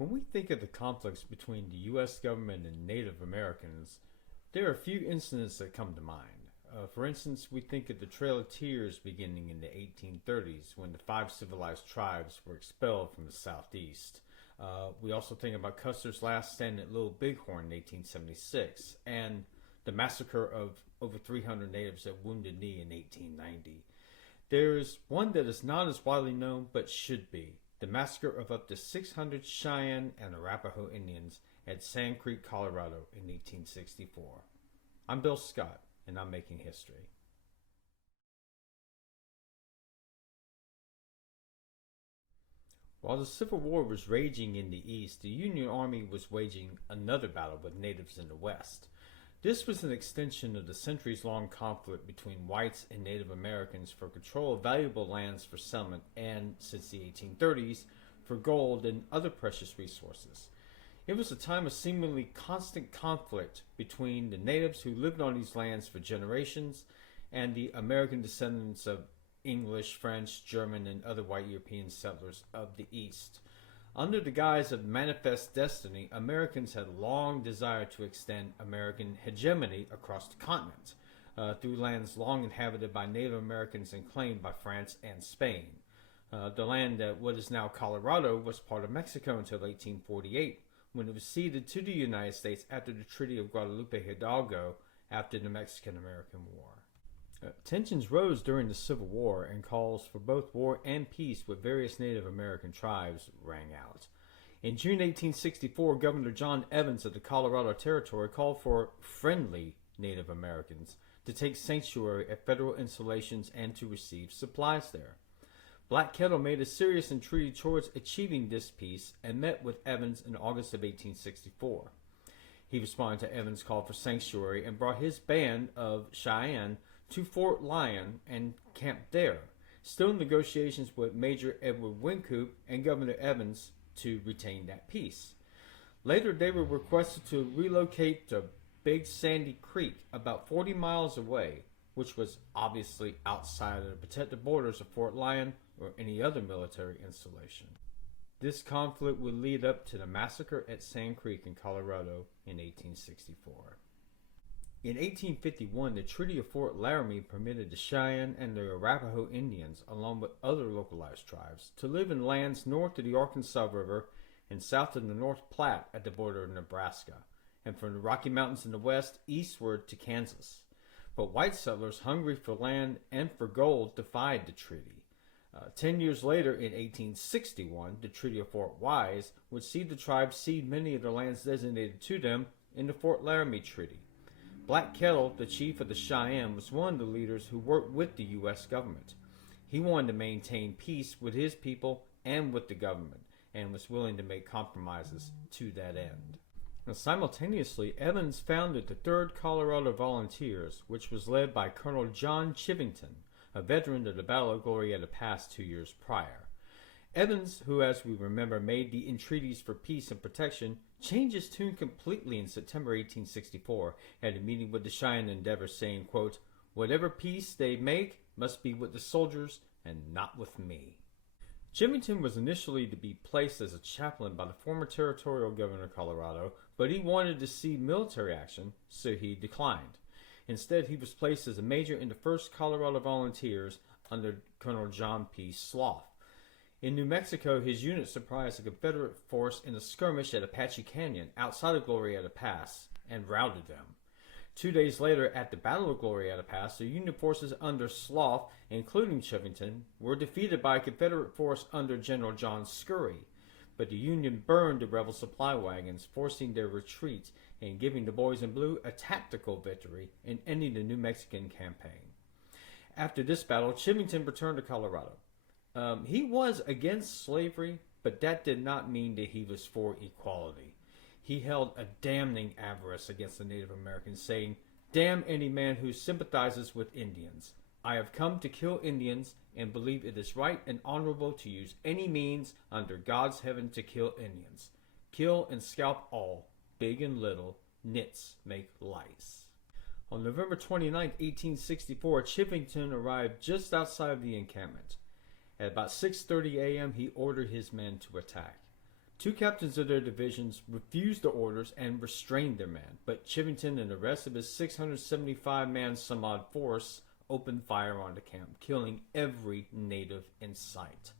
When we think of the conflicts between the U.S. government and Native Americans, there are a few incidents that come to mind. For instance, we think of the Trail of Tears beginning in the 1830s when the 5 civilized tribes were expelled from the southeast. We also think about Custer's last stand at Little Bighorn in 1876 and the massacre of over 300 natives at Wounded Knee in 1890. There is one that is not as widely known but should be: the massacre of up to 600 Cheyenne and Arapaho Indians at Sand Creek, Colorado in 1864. I'm Bill Scott, and I'm making history. While the Civil War was raging in the East, the Union Army was waging another battle with natives in the West. This was an extension of the centuries-long conflict between whites and Native Americans for control of valuable lands for settlement and, since the 1830s, for gold and other precious resources. It was a time of seemingly constant conflict between the natives who lived on these lands for generations and the American descendants of English, French, German, and other white European settlers of the East. Under the guise of manifest destiny, Americans had long desired to extend American hegemony across the continent through lands long inhabited by Native Americans and claimed by France and Spain. The land that what is now Colorado was part of Mexico until 1848, when it was ceded to the United States after the Treaty of Guadalupe Hidalgo after the Mexican-American War. Tensions rose during the Civil War, and calls for both war and peace with various Native American tribes rang out. In June 1864, Governor John Evans of the Colorado Territory called for friendly Native Americans to take sanctuary at federal installations and to receive supplies there. Black Kettle made a serious entreaty towards achieving this peace and met with Evans in August of 1864. He responded to Evans' call for sanctuary and brought his band of Cheyenne to Fort Lyon and camped there, still in negotiations with Major Edward Wynkoop and Governor Evans to retain that peace. Later, they were requested to relocate to Big Sandy Creek, about 40 miles away, which was obviously outside of the protected borders of Fort Lyon or any other military installation. This conflict would lead up to the massacre at Sand Creek in Colorado in 1864. In 1851, the Treaty of Fort Laramie permitted the Cheyenne and the Arapaho Indians, along with other localized tribes, to live in lands north of the Arkansas River and south of the North Platte at the border of Nebraska, and from the Rocky Mountains in the west eastward to Kansas. But white settlers hungry for land and for gold defied the treaty. 10 years later, in 1861, the Treaty of Fort Wise would see the tribes cede many of the lands designated to them in the Fort Laramie Treaty. Black Kettle, the chief of the Cheyenne, was one of the leaders who worked with the U.S. government. He wanted to maintain peace with his people and with the government, and was willing to make compromises to that end. Now, simultaneously, Evans founded the 3rd Colorado Volunteers, which was led by Colonel John Chivington, a veteran of the Battle of Glorieta Pass 2 years prior. Evans, who, as we remember, made the entreaties for peace and protection, changed his tune completely in September 1864 at a meeting with the Cheyenne Endeavor, saying, quote, "Whatever peace they make must be with the soldiers and not with me." Chivington was initially to be placed as a chaplain by the former territorial governor of Colorado, but he wanted to see military action, so he declined. Instead, he was placed as a major in the 1st Colorado Volunteers under Colonel John P. Slough. In New Mexico, his unit surprised a Confederate force in a skirmish at Apache Canyon outside of Glorieta Pass and routed them. 2 days later, at the Battle of Glorieta Pass, the Union forces under Slough, including Chivington, were defeated by a Confederate force under General John Scurry, but the Union burned the rebel supply wagons, forcing their retreat and giving the Boys in Blue a tactical victory in ending the New Mexican campaign. After this battle, Chivington returned to Colorado. He was against slavery, but that did not mean that he was for equality. He held a damning avarice against the Native Americans, saying, "Damn any man who sympathizes with Indians. I have come to kill Indians and believe it is right and honorable to use any means under God's heaven to kill Indians. Kill and scalp all, big and little, nits make lice." On November 29, 1864, Chivington arrived just outside of the encampment. At about 6:30 a.m., he ordered his men to attack. Two captains of their divisions refused the orders and restrained their men, but Chivington and the rest of his 675-man some-odd force opened fire on the camp, killing every native in sight.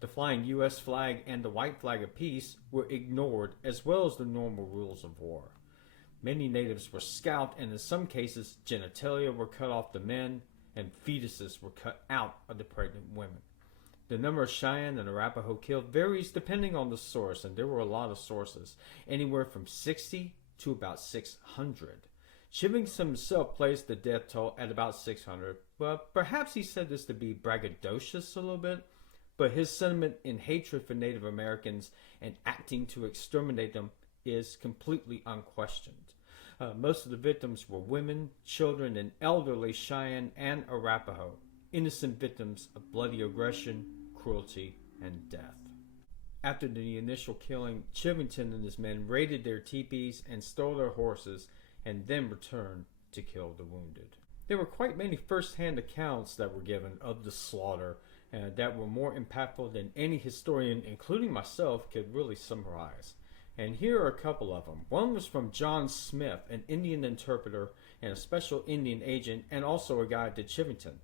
The flying U.S. flag and the white flag of peace were ignored, as well as the normal rules of war. Many natives were scalped, and in some cases, genitalia were cut off the men, and fetuses were cut out of the pregnant women. The number of Cheyenne and Arapaho killed varies depending on the source, and there were a lot of sources, anywhere from 60 to about 600. Chivington himself placed the death toll at about 600, but perhaps he said this to be braggadocious a little bit, but his sentiment in hatred for Native Americans and acting to exterminate them is completely unquestioned. Most of the victims were women, children, and elderly Cheyenne and Arapaho, innocent victims of bloody aggression, cruelty, and death. After the initial killing, Chivington and his men raided their teepees and stole their horses, and then returned to kill the wounded. There were quite many first-hand accounts that were given of the slaughter that were more impactful than any historian, including myself, could really summarize. And here are a couple of them. One was from John Smith, an Indian interpreter and a special Indian agent, and also a guide to Chivington.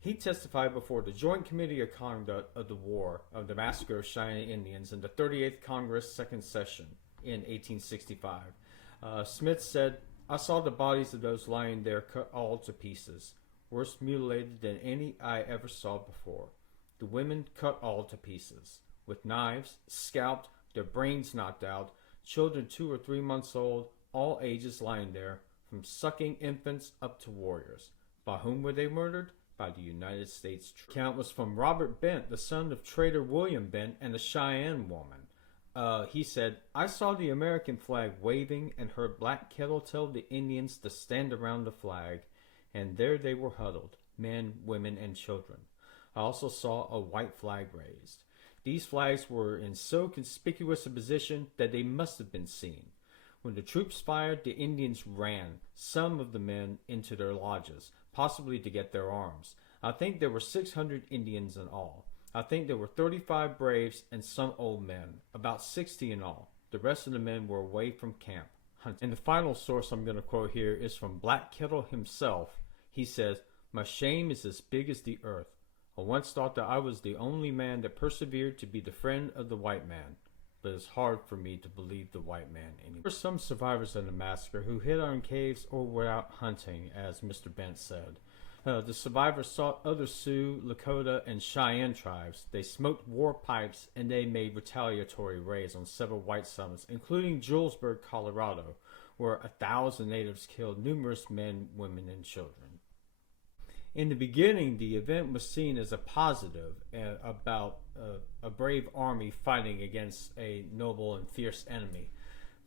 He testified before the Joint Committee of Conduct of the War of the Massacre of Cheyenne Indians in the 38th Congress Second Session in 1865. Smith said, "I saw the bodies of those lying there cut all to pieces, worse mutilated than any I ever saw before. The women cut all to pieces, with knives, scalped, their brains knocked out, children 2 or 3 months old, all ages lying there, from sucking infants up to warriors. By whom were they murdered? By the United States troops." The account was from Robert Bent, the son of trader William Bent and a Cheyenne woman. He said, "I saw the American flag waving and heard Black Kettle tell the Indians to stand around the flag, and there they were huddled, men, women, and children. I also saw a white flag raised. These flags were in so conspicuous a position that they must have been seen. When the troops fired, the Indians ran, some of the men into their lodges, possibly to get their arms. I think there were 600 Indians in all. I think there were 35 braves and some old men, about 60 in all. The rest of the men were away from camp, hunting." And the final source I'm going to quote here is from Black Kettle himself. He says, "My shame is as big as the earth. I once thought that I was the only man that persevered to be the friend of the white man, but it's hard for me to believe the white man anymore." There were some survivors of the massacre who hid out in caves or were out hunting, as Mr. Bent said. The survivors sought other Sioux, Lakota, and Cheyenne tribes. They smoked war pipes, and they made retaliatory raids on several white settlements, including Julesburg, Colorado, where 1,000 natives killed numerous men, women, and children. In the beginning, the event was seen as a positive about a brave army fighting against a noble and fierce enemy.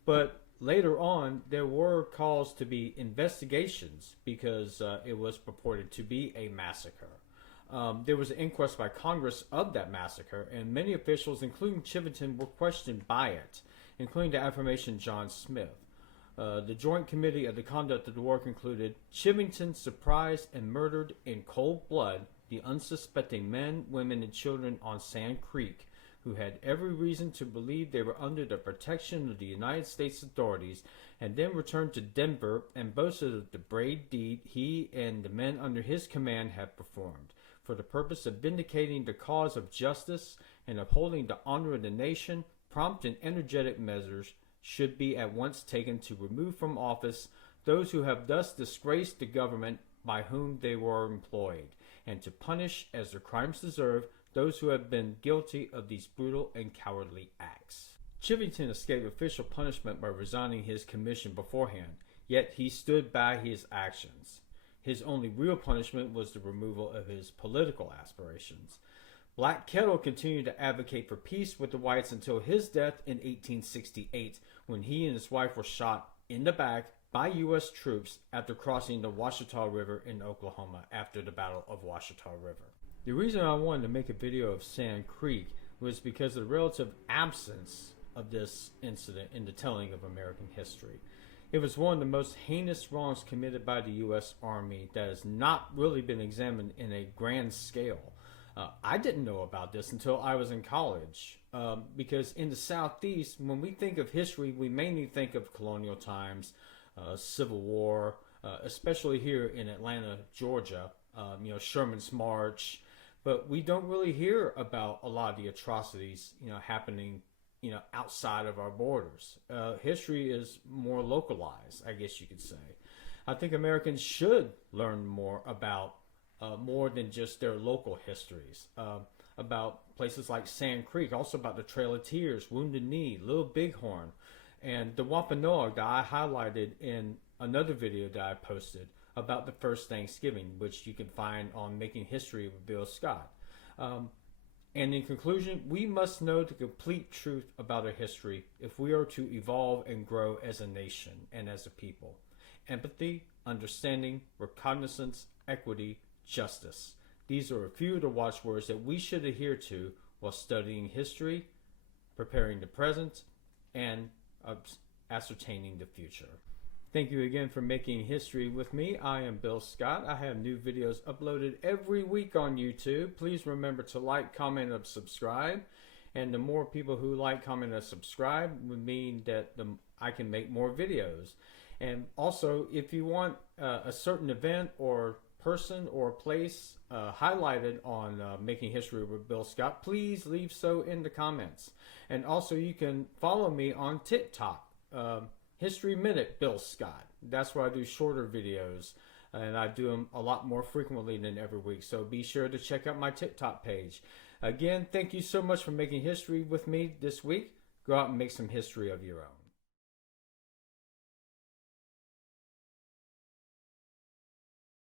But later on, there were calls to be investigations because it was purported to be a massacre. There was an inquest by Congress of that massacre, and many officials, including Chivington, were questioned by it, including the aforementioned John Smith. The Joint Committee of the Conduct of the War concluded, "Chivington surprised and murdered in cold blood the unsuspecting men, women, and children on Sand Creek, who had every reason to believe they were under the protection of the United States authorities, and then returned to Denver and boasted of the brave deed he and the men under his command had performed, for the purpose of vindicating the cause of justice and upholding the honor of the nation. Prompt and energetic measures should be at once taken to remove from office those who have thus disgraced the government by whom they were employed, and to punish, as their crimes deserve, those who have been guilty of these brutal and cowardly acts." Chivington escaped official punishment by resigning his commission beforehand, yet he stood by his actions. His only real punishment was the removal of his political aspirations. Black Kettle continued to advocate for peace with the whites until his death in 1868, when he and his wife were shot in the back by U.S. troops after crossing the Washita River in Oklahoma after the Battle of Washita River. The reason I wanted to make a video of Sand Creek was because of the relative absence of this incident in the telling of American history. It was one of the most heinous wrongs committed by the U.S. Army that has not really been examined in a grand scale. I didn't know about this until I was in college, because in the Southeast, when we think of history, we mainly think of colonial times, Civil War, especially here in Atlanta, Georgia. Sherman's March, but we don't really hear about a lot of the atrocities, happening, outside of our borders. History is more localized, I guess you could say. I think Americans should learn more about more than just their local histories, about places like Sand Creek, also about the Trail of Tears, Wounded Knee, Little Bighorn, and the Wampanoag that I highlighted in another video that I posted about the first Thanksgiving, which you can find on Making History with Bill Scott. And in conclusion, we must know the complete truth about our history if we are to evolve and grow as a nation and as a people. Empathy, understanding, recognizance, equity, justice. These are a few of the watchwords that we should adhere to while studying history, preparing the present, and ascertaining the future. Thank you again for making history with me. I am Bill Scott. I have new videos uploaded every week on YouTube. Please remember to like, comment, and subscribe. And the more people who like, comment, and subscribe would mean that I can make more videos. And also, if you want a certain event or person or place highlighted on Making History with Bill Scott, please leave so in the comments. And also, you can follow me on TikTok. History Minute Bill Scott. That's where I do shorter videos, and I do them a lot more frequently than every week. So be sure to check out my TikTok page. Again, thank you so much for making history with me this week. Go out and make some history of your own.